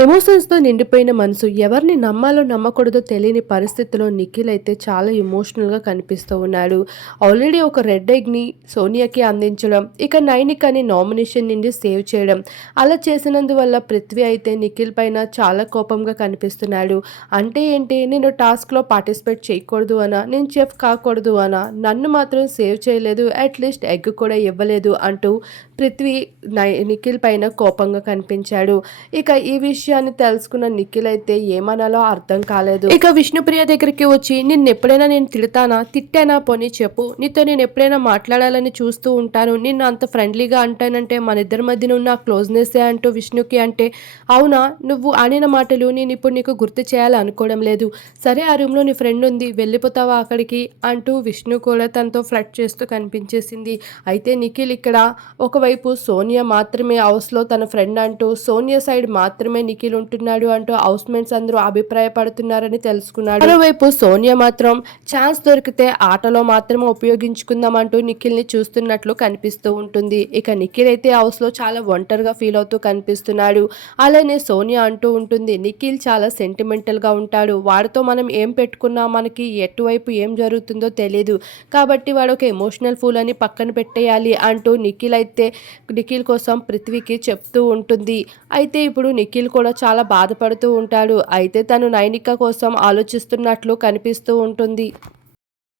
ఎమోషన్స్తో నిండిపోయిన మనసు ఎవరిని నమ్మాలో నమ్మకూడదో తెలియని పరిస్థితిలో నిఖిల్ అయితే చాలా ఎమోషనల్గా కనిపిస్తూ ఉన్నాడు. ఆల్రెడీ ఒక రెడ్ ఎగ్ని సోనియాకి అందించడం ఇక నైనికని నామినేషన్ నుండి సేవ్ చేయడం అలా చేసినందువల్ల పృథ్వీ అయితే నిఖిల్ పైన చాలా కోపంగా కనిపిస్తున్నాడు. అంటే ఏంటి? నేను టాస్క్లో పార్టిసిపేట్ చేయకూడదు అనా? నేను చెఫ్ కాకూడదు అనా? నన్ను మాత్రం సేవ్ చేయలేదు అట్లీస్ట్ ఎగ్ కూడా ఇవ్వలేదు అంటూ పృథ్వీ నై నిఖిల్ పైన కోపంగా కనిపించాడు. ఇక ఈ విషయాన్ని తెలుసుకున్న నిఖిల్ అయితే ఏమనాలో అర్థం కాలేదు. ఇక విష్ణుప్రియ దగ్గరికి వచ్చి నిన్ను ఎప్పుడైనా నేను తిడతానా? తిట్టానా? పోనీ చెప్పు. నీతో నేను ఎప్పుడైనా మాట్లాడాలని చూస్తూ ఉంటాను. నిన్ను అంత ఫ్రెండ్లీగా అంటానంటే మన ఇద్దరి మధ్యన ఉన్న క్లోజ్నెస్సే అంటూ విష్ణుకి అంటే అవునా? నువ్వు ఆడిన మాటలు నేను ఇప్పుడు నీకు గుర్తు చేయాలనుకోవడం లేదు. సరే ఆ రూమ్లో నీ ఫ్రెండ్ ఉంది. వెళ్ళిపోతావా అక్కడికి? అంటూ విష్ణు కూడా తనతో ఫ్లట్ చేస్తూ కనిపించేసింది. అయితే నిఖిల్ ఇక్కడ వైపు సోనియా మాత్రమే హౌస్లో తన ఫ్రెండ్ అంటూ సోనియా సైడ్ మాత్రమే నిఖిల్ ఉంటున్నాడు అంటూ హౌస్ మేట్స్ అందరూ అభిప్రాయపడుతున్నారని తెలుసుకున్నాడు. మరోవైపు సోనియా మాత్రం ఛాన్స్ దొరికితే ఆటలో మాత్రమే ఉపయోగించుకుందాం అంటూ నిఖిల్ని చూస్తున్నట్లు కనిపిస్తూ ఉంటుంది. ఇక నిఖిల్ అయితే హౌస్లో చాలా ఒంటరిగా ఫీల్ అవుతూ కనిపిస్తున్నాడు. అలానే సోనియా అంటూ ఉంటుంది నిఖిల్ చాలా సెంటిమెంటల్గా ఉంటాడు. వాడితో మనం ఏం పెట్టుకున్నా? మనకి ఎటువైపు ఏం జరుగుతుందో తెలియదు కాబట్టి వాడు ఒక ఎమోషనల్ ఫూల్ అని పక్కన పెట్టేయాలి అంటూ నిఖిల్ అయితే నిఖిల్ కోసం పృథ్వీకి చెప్తూ ఉంటుంది. అయితే ఇప్పుడు నిఖిల్ కూడా చాలా బాధపడుతూ ఉంటాడు. అయితే తను నైనిక కోసం ఆలోచిస్తున్నట్లు కనిపిస్తూ ఉంటుంది.